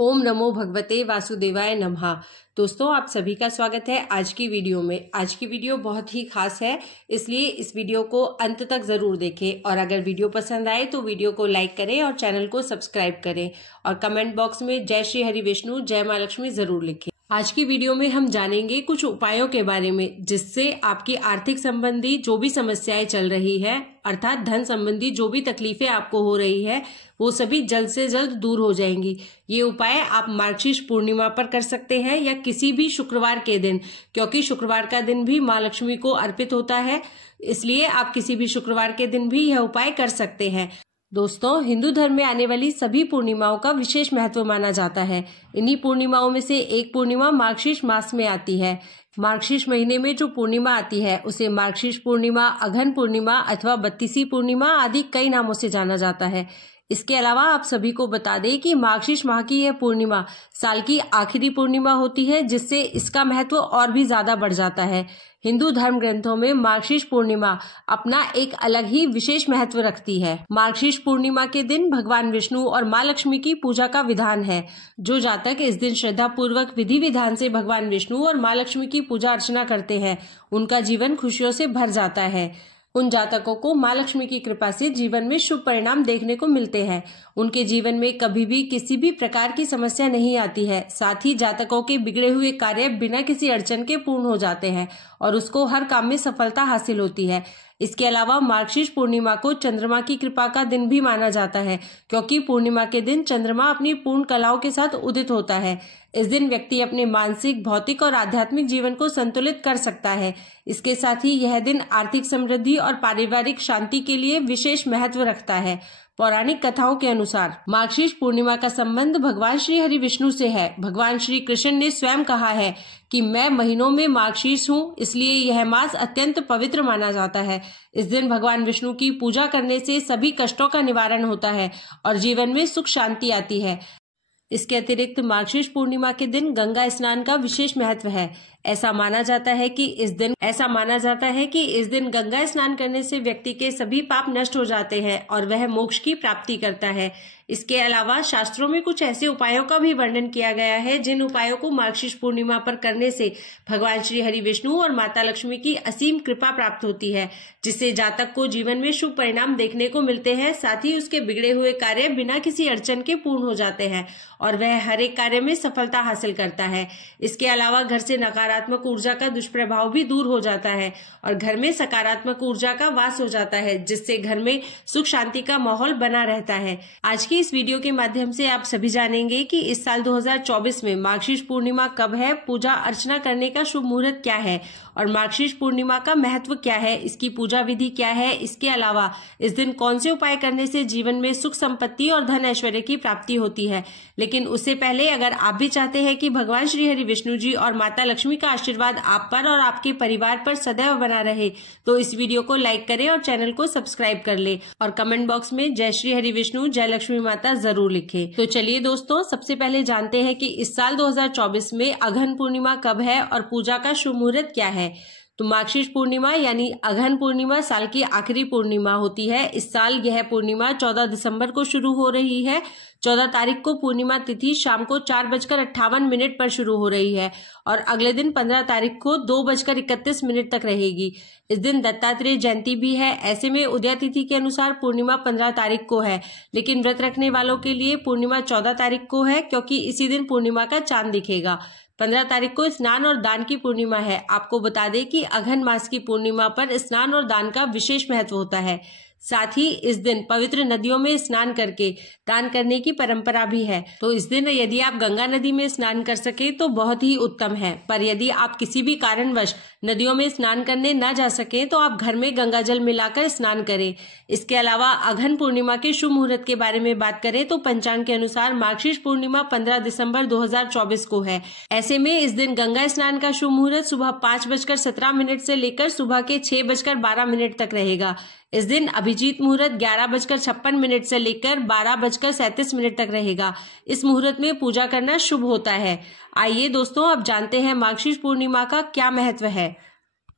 ओम नमो भगवते वासुदेवाय नमः। दोस्तों, आप सभी का स्वागत है आज की वीडियो में। आज की वीडियो बहुत ही खास है, इसलिए इस वीडियो को अंत तक जरूर देखें और अगर वीडियो पसंद आए तो वीडियो को लाइक करें और चैनल को सब्सक्राइब करें और कमेंट बॉक्स में जय श्री हरि विष्णु जय मां लक्ष्मी जरूर लिखें। आज की वीडियो में हम जानेंगे कुछ उपायों के बारे में जिससे आपकी आर्थिक संबंधी जो भी समस्याएं चल रही है, अर्थात धन संबंधी जो भी तकलीफें आपको हो रही है, वो सभी जल्द से जल्द दूर हो जाएंगी। ये उपाय आप मार्गशीर्ष पूर्णिमा पर कर सकते हैं या किसी भी शुक्रवार के दिन, क्योंकि शुक्रवार का दिन भी माँ लक्ष्मी को अर्पित होता है, इसलिए आप किसी भी शुक्रवार के दिन भी यह उपाय कर सकते हैं। दोस्तों, हिंदू धर्म में आने वाली सभी पूर्णिमाओं का विशेष महत्व माना जाता है। इन्हीं पूर्णिमाओं में से एक पूर्णिमा मार्गशीर्ष मास में आती है। मार्गशीर्ष महीने में जो पूर्णिमा आती है उसे मार्गशीर्ष पूर्णिमा, अघन पूर्णिमा अथवा बत्तीसी पूर्णिमा आदि कई नामों से जाना जाता है। इसके अलावा आप सभी को बता दें कि मार्गशीर्ष माह की यह पूर्णिमा साल की आखिरी पूर्णिमा होती है, जिससे इसका महत्व और भी ज्यादा बढ़ जाता है। हिंदू धर्म ग्रंथों में मार्गशीर्ष पूर्णिमा अपना एक अलग ही विशेष महत्व रखती है। मार्गशीर्ष पूर्णिमा के दिन भगवान विष्णु और माँ लक्ष्मी की पूजा का विधान है। जो जातक इस दिन श्रद्धा पूर्वक विधि विधान से भगवान विष्णु और माँ लक्ष्मी की पूजा अर्चना करते हैं, उनका जीवन खुशियों से भर जाता है। उन जातकों को माँ लक्ष्मी की कृपा से जीवन में शुभ परिणाम देखने को मिलते हैं। उनके जीवन में कभी भी किसी भी प्रकार की समस्या नहीं आती है। साथ ही जातकों के बिगड़े हुए कार्य बिना किसी अड़चन के पूर्ण हो जाते हैं और उसको हर काम में सफलता हासिल होती है। इसके अलावा मार्गशीर्ष पूर्णिमा को चंद्रमा की कृपा का दिन भी माना जाता है, क्योंकि पूर्णिमा के दिन चंद्रमा अपनी पूर्ण कलाओं के साथ उदित होता है। इस दिन व्यक्ति अपने मानसिक, भौतिक और आध्यात्मिक जीवन को संतुलित कर सकता है। इसके साथ ही यह दिन आर्थिक समृद्धि और पारिवारिक शांति के लिए विशेष महत्व रखता है। पौराणिक कथाओं के अनुसार मार्गशीर्ष पूर्णिमा का संबंध भगवान श्री हरि विष्णु से है। भगवान श्री कृष्ण ने स्वयं कहा है कि मैं महीनों में मार्गशीर्ष हूँ, इसलिए यह मास अत्यंत पवित्र माना जाता है। इस दिन भगवान विष्णु की पूजा करने से सभी कष्टों का निवारण होता है और जीवन में सुख शांति आती है। इसके अतिरिक्त मार्गशीर्ष पूर्णिमा के दिन गंगा स्नान का विशेष महत्व है। ऐसा माना जाता है कि इस दिन गंगा स्नान करने से व्यक्ति के सभी पाप नष्ट हो जाते हैं और वह मोक्ष की प्राप्ति करता है। इसके अलावा शास्त्रों में कुछ ऐसे उपायों का भी वर्णन किया गया है जिन उपायों को मार्गशीर्ष पूर्णिमा पर करने से भगवान श्री हरि विष्णु और माता लक्ष्मी की असीम कृपा प्राप्त होती है, जिससे जातक को जीवन में शुभ परिणाम देखने को मिलते हैं। साथ ही उसके बिगड़े हुए कार्य बिना किसी अड़चन के पूर्ण हो जाते हैं और वह हर एक कार्य में सफलता हासिल करता है। इसके अलावा घर से नकारात्मक ऊर्जा का दुष्प्रभाव भी दूर हो जाता है और घर में सकारात्मक ऊर्जा का वास हो जाता है, जिससे घर में सुख शांति का माहौल बना रहता है। आज की इस वीडियो के माध्यम से आप सभी जानेंगे कि इस साल 2024 में मार्गशीर्ष पूर्णिमा कब है, पूजा अर्चना करने का शुभ मुहूर्त क्या है और मार्गशीर्ष पूर्णिमा का महत्व क्या है, इसकी पूजा विधि क्या है। इसके अलावा इस दिन कौन से उपाय करने से जीवन में सुख संपत्ति और धन ऐश्वर्य की प्राप्ति होती है। लेकिन उससे पहले अगर आप भी चाहते हैं कि भगवान श्री हरि विष्णु जी और माता लक्ष्मी का आशीर्वाद आप पर और आपके परिवार पर सदैव बना रहे, तो इस वीडियो को लाइक करें और चैनल को सब्सक्राइब कर ले और कमेंट बॉक्स में जय श्री हरि विष्णु जय लक्ष्मी माता जरूर लिखें। तो चलिए दोस्तों, सबसे पहले जानते हैं कि इस साल 2024 में अघन पूर्णिमा कब है और पूजा का शुभ मुहूर्त क्या है। तो मार्गशीर्ष पूर्णिमा यानी अघन पूर्णिमा साल की आखिरी पूर्णिमा होती है। इस साल यह पूर्णिमा 14 दिसंबर को शुरू हो रही है। 14 तारीख को पूर्णिमा तिथि शाम को 4:58 पर शुरू हो रही है और अगले दिन 15 तारीख को 2:31 तक रहेगी। इस दिन दत्तात्रेय जयंती भी है। ऐसे में उदय तिथि के अनुसार पूर्णिमा 15 तारीख को है, लेकिन व्रत रखने वालों के लिए पूर्णिमा 14 तारीख को है, क्योंकि इसी दिन पूर्णिमा का चांद दिखेगा। 15 तारीख को स्नान और दान की पूर्णिमा है। आपको बता दें कि अघन मास की पूर्णिमा पर स्नान और दान का विशेष महत्व होता है। साथ ही इस दिन पवित्र नदियों में स्नान करके दान करने की परंपरा भी है। तो इस दिन यदि आप गंगा नदी में स्नान कर सके तो बहुत ही उत्तम है, पर यदि आप किसी भी कारणवश नदियों में स्नान करने न जा सके तो आप घर में गंगा जल मिलाकर स्नान करें। इसके अलावा अघन पूर्णिमा के शुभ मुहूर्त के बारे में बात करें तो पंचांग के अनुसार मार्गशीर्ष पूर्णिमा 15 दिसंबर 2024 को है। ऐसे में इस दिन गंगा स्नान का शुभ मुहूर्त सुबह 5:17 से लेकर सुबह के 6:12 तक रहेगा। इस दिन अभिजीत मुहूर्त 11:56 से लेकर 12:37 तक रहेगा। इस मुहूर्त में पूजा करना शुभ होता है। आइए दोस्तों, अब जानते हैं मार्गशीर्ष पूर्णिमा का क्या महत्व है।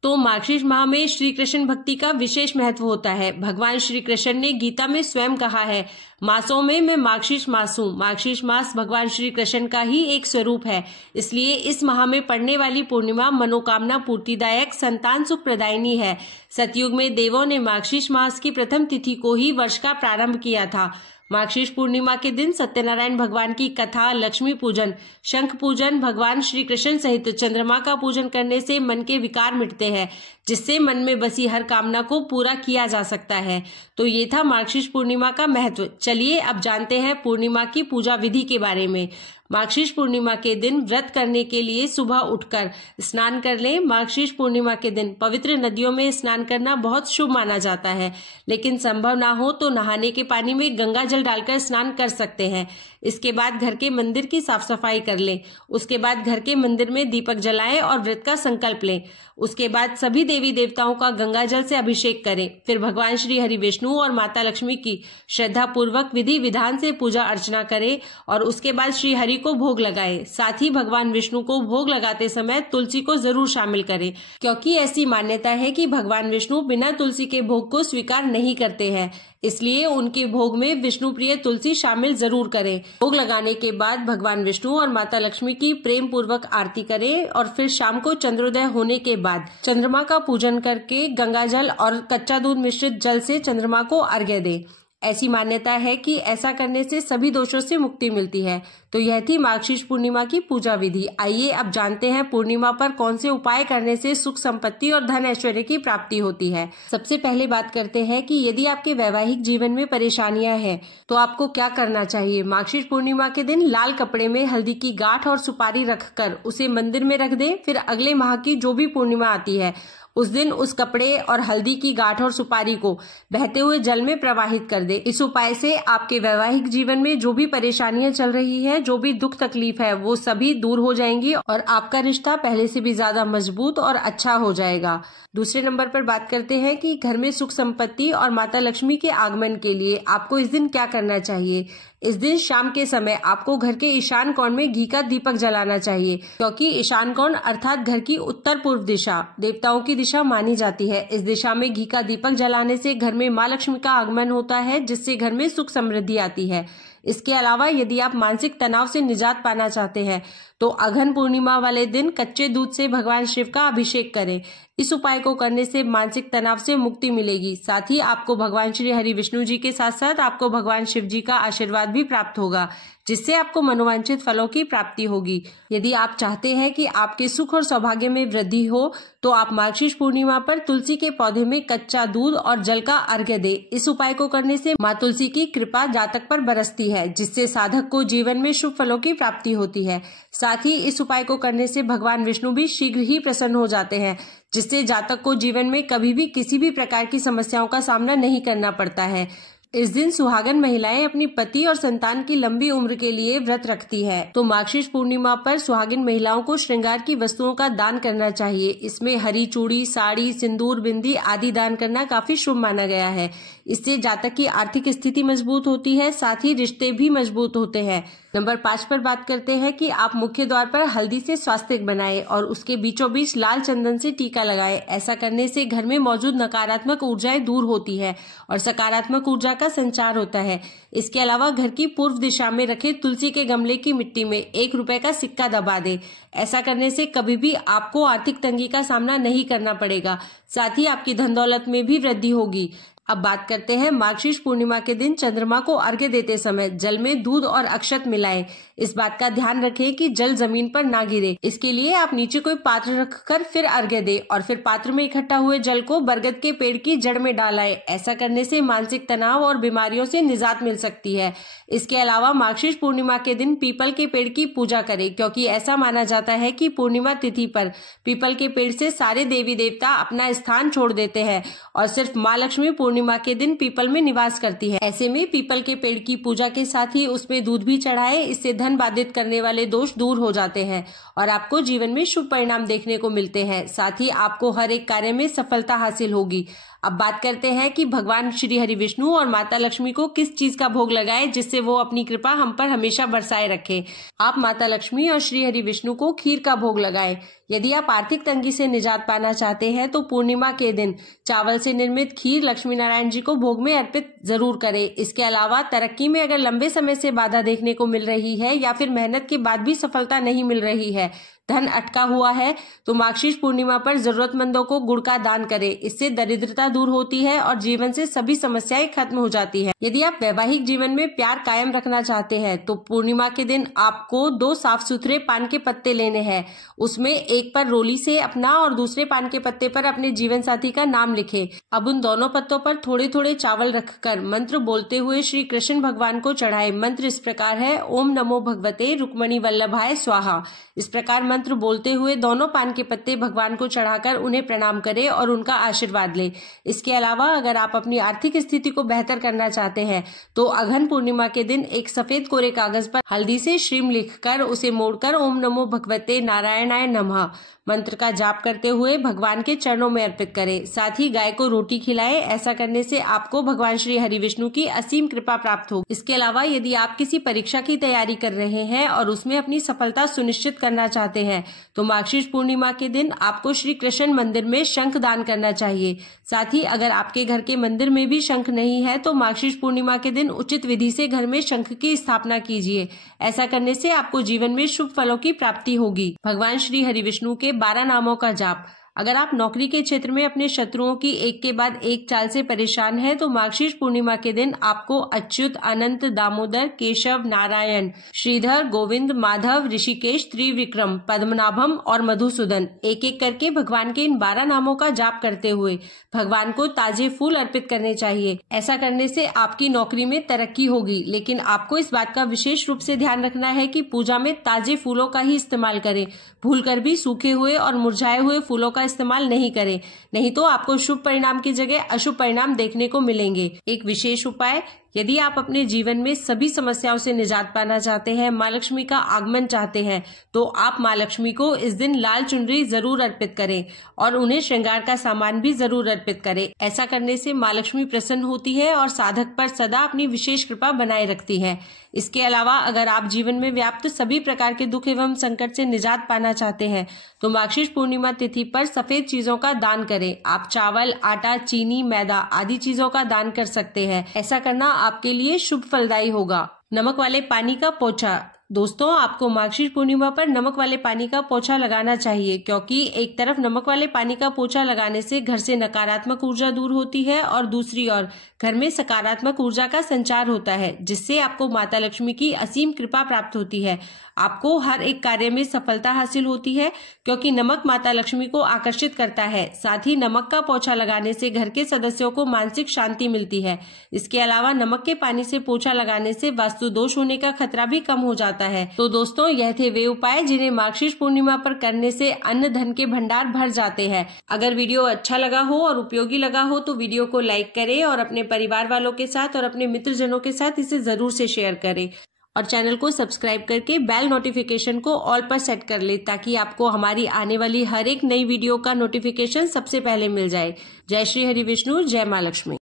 तो मार्गशीर्ष माह में श्री कृष्ण भक्ति का विशेष महत्व होता है। भगवान श्री कृष्ण ने गीता में स्वयं कहा है, मासों में मैं मार्गशीर्ष मास हूँ। मार्गशीर्ष मास भगवान श्री कृष्ण का ही एक स्वरूप है। इसलिए इस माह में पड़ने वाली पूर्णिमा मनोकामना पूर्तिदायक, संतान सुख प्रदायिनी है। सतयुग में देवों ने मार्गशीर्ष मास की प्रथम तिथि को ही वर्ष का प्रारंभ किया था। मार्गशीर्ष पूर्णिमा के दिन सत्यनारायण भगवान की कथा, लक्ष्मी पूजन, शंख पूजन, भगवान श्री कृष्ण सहित चंद्रमा का पूजन करने से मन के विकार मिटते हैं, जिससे मन में बसी हर कामना को पूरा किया जा सकता है। तो ये था मार्गशीर्ष पूर्णिमा का महत्व। चलिए अब जानते हैं पूर्णिमा की पूजा विधि के बारे में। मार्गशीर्ष पूर्णिमा के दिन व्रत करने के लिए सुबह उठकर स्नान कर लें। मार्गशीर्ष पूर्णिमा के दिन पवित्र नदियों में स्नान करना बहुत शुभ माना जाता है, लेकिन संभव ना हो तो नहाने के पानी में गंगा जल डालकर स्नान कर सकते हैं। इसके बाद घर के मंदिर की साफ सफाई कर लें। उसके बाद घर के मंदिर में दीपक जलाएं और व्रत का संकल्प लें। उसके बाद सभी देवी देवताओं का गंगा जल से अभिषेक करें। फिर भगवान श्री हरि विष्णु और माता लक्ष्मी की श्रद्धा पूर्वक विधि विधान से पूजा अर्चना करें और उसके बाद श्री हरि को भोग लगाएं। साथ ही भगवान विष्णु को भोग लगाते समय तुलसी को जरूर शामिल करें, क्योंकि ऐसी मान्यता है कि भगवान विष्णु बिना तुलसी के भोग को स्वीकार नहीं करते हैं। इसलिए उनके भोग में विष्णु प्रिय तुलसी शामिल जरूर करें। भोग लगाने के बाद भगवान विष्णु और माता लक्ष्मी की प्रेम पूर्वक आरती करें और फिर शाम को चंद्रोदय होने के बाद चंद्रमा का पूजन करके गंगा जल और कच्चा दूध मिश्रित जल से चंद्रमा को अर्घ्य दें। ऐसी मान्यता है कि ऐसा करने से सभी दोषों से मुक्ति मिलती है। तो यह थी मार्गशीर्ष पूर्णिमा की पूजा विधि। आइए अब जानते हैं पूर्णिमा पर कौन से उपाय करने से सुख संपत्ति और धन ऐश्वर्य की प्राप्ति होती है। सबसे पहले बात करते हैं कि यदि आपके वैवाहिक जीवन में परेशानियां हैं तो आपको क्या करना चाहिए। मार्गशीर्ष पूर्णिमा के दिन लाल कपड़े में हल्दी की गांठ और सुपारी रखकर उसे मंदिर में रख दें। फिर अगले माह की जो भी पूर्णिमा आती है उस दिन उस कपड़े और हल्दी की गांठ और सुपारी को बहते हुए जल में प्रवाहित कर दे। इस उपाय से आपके वैवाहिक जीवन में जो भी परेशानियां चल रही है, जो भी दुख तकलीफ है, वो सभी दूर हो जाएंगी और आपका रिश्ता पहले से भी ज्यादा मजबूत और अच्छा हो जाएगा। दूसरे नंबर पर बात करते हैं कि घर में सुख संपत्ति और माता लक्ष्मी के आगमन के लिए आपको इस दिन क्या करना चाहिए। इस दिन शाम के समय आपको घर के ईशान कोण में घी का दीपक जलाना चाहिए, क्योंकि ईशान कोण अर्थात घर की उत्तर पूर्व दिशा देवताओं की दिशा मानी जाती है। इस दिशा में घी का दीपक जलाने से घर में माँ लक्ष्मी का आगमन होता है, जिससे घर में सुख समृद्धि आती है। इसके अलावा यदि आप मानसिक तनाव से निजात पाना चाहते हैं तो अघन पूर्णिमा वाले दिन कच्चे दूध से भगवान शिव का अभिषेक करें। इस उपाय को करने से मानसिक तनाव से मुक्ति मिलेगी। साथ ही आपको भगवान श्री हरि विष्णु जी के साथ साथ आपको भगवान शिव जी का आशीर्वाद भी प्राप्त होगा, जिससे आपको मनोवांछित फलों की प्राप्ति होगी। यदि आप चाहते हैं कि आपके सुख और सौभाग्य में वृद्धि हो तो आप मार्गशीर्ष पूर्णिमा पर तुलसी के पौधे में कच्चा दूध और जल का अर्घ्य दें। इस उपाय को करने से माँ तुलसी की कृपा जातक पर बरसती है, जिससे साधक को जीवन में शुभ फलों की प्राप्ति होती है। साथ ही इस उपाय को करने से भगवान विष्णु भी शीघ्र ही प्रसन्न हो जाते हैं, जिससे जातक को जीवन में कभी भी किसी भी प्रकार की समस्याओं का सामना नहीं करना पड़ता है। इस दिन सुहागन महिलाएं अपनी पति और संतान की लंबी उम्र के लिए व्रत रखती है। तो मार्गशीर्ष पूर्णिमा पर सुहागिन महिलाओं को श्रृंगार की वस्तुओं का दान करना चाहिए। इसमें हरी चूड़ी, साड़ी, सिंदूर, बिंदी आदि दान करना काफी शुभ माना गया है। इससे जातक की आर्थिक स्थिति मजबूत होती है, साथ ही रिश्ते भी मजबूत होते हैं। नंबर 5 पर बात करते हैं कि आप मुख्य द्वार पर हल्दी से स्वास्तिक बनाएं और उसके बीचों बीच लाल चंदन से टीका लगाएं। ऐसा करने से घर में मौजूद नकारात्मक ऊर्जाएं दूर होती है और सकारात्मक ऊर्जा का संचार होता है। इसके अलावा घर की पूर्व दिशा में रखे तुलसी के गमले की मिट्टी में 1 रुपए का सिक्का दबा दें। ऐसा करने से कभी भी आपको आर्थिक तंगी का सामना नहीं करना पड़ेगा। साथ ही आपकी धन दौलत में भी वृद्धि होगी। अब बात करते हैं मार्गशीर्ष पूर्णिमा के दिन चंद्रमा को अर्घ्य देते समय जल में दूध और अक्षत मिलाएं। इस बात का ध्यान रखें कि जल जमीन पर ना गिरे। इसके लिए आप नीचे कोई पात्र रखकर फिर अर्घ्य दें और फिर पात्र में इकट्ठा हुए जल को बरगद के पेड़ की जड़ में डालें। ऐसा करने से मानसिक तनाव और बीमारियों से निजात मिल सकती है। इसके अलावा मार्गशीर्ष पूर्णिमा के दिन पीपल के पेड़ की पूजा करें, क्योंकि ऐसा माना जाता है कि पूर्णिमा तिथि पर पीपल के पेड़ से सारे देवी देवता अपना स्थान छोड़ देते हैं और सिर्फ माँ लक्ष्मी पूर्णिमा के दिन पीपल में निवास करती है। ऐसे में पीपल के पेड़ की पूजा के साथ ही उसमें दूध भी चढ़ाए। इससे धन बाधित करने वाले दोष दूर हो जाते हैं और आपको जीवन में शुभ परिणाम देखने को मिलते हैं। साथ ही आपको हर एक कार्य में सफलता हासिल होगी। अब बात करते हैं कि भगवान श्री हरि विष्णु और माता लक्ष्मी को किस चीज का भोग लगाए जिससे वो अपनी कृपा हम पर हमेशा बरसाए रखे। आप माता लक्ष्मी और श्री हरि विष्णु को खीर का भोग लगाएं। यदि आप आर्थिक तंगी से निजात पाना चाहते हैं तो पूर्णिमा के दिन चावल से निर्मित खीर लक्ष्मी नारायण जी को भोग में अर्पित जरूर करें। इसके अलावा तरक्की में अगर लंबे समय से बाधा देखने को मिल रही है या फिर मेहनत के बाद भी सफलता नहीं मिल रही है, धन अटका हुआ है, तो मार्गशीर्ष पूर्णिमा पर जरूरतमंदों को गुड़ का दान करें। इससे दरिद्रता दूर होती है और जीवन से सभी समस्याएं खत्म हो जाती हैं। यदि आप वैवाहिक जीवन में प्यार कायम रखना चाहते हैं तो पूर्णिमा के दिन आपको 2 साफ सुथरे पान के पत्ते लेने हैं। उसमें एक पर रोली से अपना और दूसरे पान के पत्ते पर अपने जीवन साथी का नाम लिखें। अब उन दोनों पत्तों पर थोड़े थोड़े चावल रखकर मंत्र बोलते हुए श्री कृष्ण भगवान को चढ़ाए। मंत्र इस प्रकार है, ओम नमो भगवते रुक्मणी वल्लभाय स्वाहा। इस प्रकार मंत्र बोलते हुए दोनों पान के पत्ते भगवान को चढ़ाकर उन्हें प्रणाम करें और उनका आशीर्वाद लें। इसके अलावा अगर आप अपनी आर्थिक स्थिति को बेहतर करना चाहते हैं तो अघन पूर्णिमा के दिन एक सफेद कोरे कागज पर हल्दी से श्रीम लिखकर उसे मोड़कर ओम नमो भगवते नारायणाय नमः मंत्र का जाप करते हुए भगवान के चरणों में अर्पित करें। साथ ही गाय को रोटी खिलाएं। ऐसा करने से आपको भगवान श्री हरि विष्णु की असीम कृपा प्राप्त हो। इसके अलावा यदि आप किसी परीक्षा की तैयारी कर रहे हैं और उसमें अपनी सफलता सुनिश्चित करना चाहते हैं तो मार्गशीर्ष पूर्णिमा के दिन आपको श्री कृष्ण मंदिर में शंख दान करना चाहिए। साथ ही अगर आपके घर के मंदिर में भी शंख नहीं है तो मार्गशीर्ष पूर्णिमा के दिन उचित विधि से घर में शंख की स्थापना कीजिए। ऐसा करने से आपको जीवन में शुभ फलों की प्राप्ति होगी। भगवान श्री हरि विष्णु के 12 नामों का जाप। अगर आप नौकरी के क्षेत्र में अपने शत्रुओं की एक के बाद एक चाल से परेशान हैं तो मार्गशीर्ष पूर्णिमा के दिन आपको अच्युत, अनंत, दामोदर, केशव, नारायण, श्रीधर, गोविंद, माधव, ऋषिकेश, त्रिविक्रम, पद्मनाभम और मधुसूदन एक एक करके भगवान के इन 12 नामों का जाप करते हुए भगवान को ताजे फूल अर्पित करने चाहिए। ऐसा करने से आपकी नौकरी में तरक्की होगी, लेकिन आपको इस बात का विशेष रूप से ध्यान रखना है कि पूजा में ताजे फूलों का ही इस्तेमाल करें। भूलकर भी सूखे हुए और मुरझाए हुए फूलों का इस्तेमाल नहीं करें, नहीं तो आपको शुभ परिणाम की जगह अशुभ परिणाम देखने को मिलेंगे। एक विशेष उपाय, यदि आप अपने जीवन में सभी समस्याओं से निजात पाना चाहते हैं, माँ लक्ष्मी का आगमन चाहते हैं, तो आप माँ लक्ष्मी को इस दिन लाल चुनरी जरूर अर्पित करें और उन्हें श्रृंगार का सामान भी जरूर अर्पित करें। ऐसा करने से माँ लक्ष्मी प्रसन्न होती है और साधक पर सदा अपनी विशेष कृपा बनाए रखती है। इसके अलावा अगर आप जीवन में व्याप्त सभी प्रकार के दुख एवं संकट से निजात पाना चाहते हैं तो मार्गशीर्ष पूर्णिमा तिथि पर सफेद चीजों का दान करें। आप चावल, आटा, चीनी, मैदा आदि चीजों का दान कर सकते हैं। ऐसा करना आपके लिए शुभ फलदायी होगा। नमक वाले पानी का पोछा। दोस्तों, आपको मार्गशीर्ष पूर्णिमा पर नमक वाले पानी का पोछा लगाना चाहिए, क्योंकि एक तरफ नमक वाले पानी का पोछा लगाने से घर से नकारात्मक ऊर्जा दूर होती है और दूसरी ओर घर में सकारात्मक ऊर्जा का संचार होता है, जिससे आपको माता लक्ष्मी की असीम कृपा प्राप्त होती है। आपको हर एक कार्य में सफलता हासिल होती है, क्योंकि नमक माता लक्ष्मी को आकर्षित करता है। साथ ही नमक का पोछा लगाने से घर के सदस्यों को मानसिक शांति मिलती है। इसके अलावा नमक के पानी से पोछा लगाने से वास्तु दोष होने का खतरा भी कम हो जाता है। तो दोस्तों, यह थे वे उपाय जिन्हें मार्गशीर्ष पूर्णिमा पर करने से अन्न धन के भंडार भर जाते हैं। अगर वीडियो अच्छा लगा हो और उपयोगी लगा हो तो वीडियो को लाइक करें और अपने परिवार वालों के साथ और अपने मित्रजनों के साथ इसे जरूर से शेयर करें और चैनल को सब्सक्राइब करके बेल नोटिफिकेशन को ऑल पर सेट कर ले, ताकि आपको हमारी आने वाली हर एक नई वीडियो का नोटिफिकेशन सबसे पहले मिल जाए। जय श्री हरि विष्णु, जय माँ लक्ष्मी।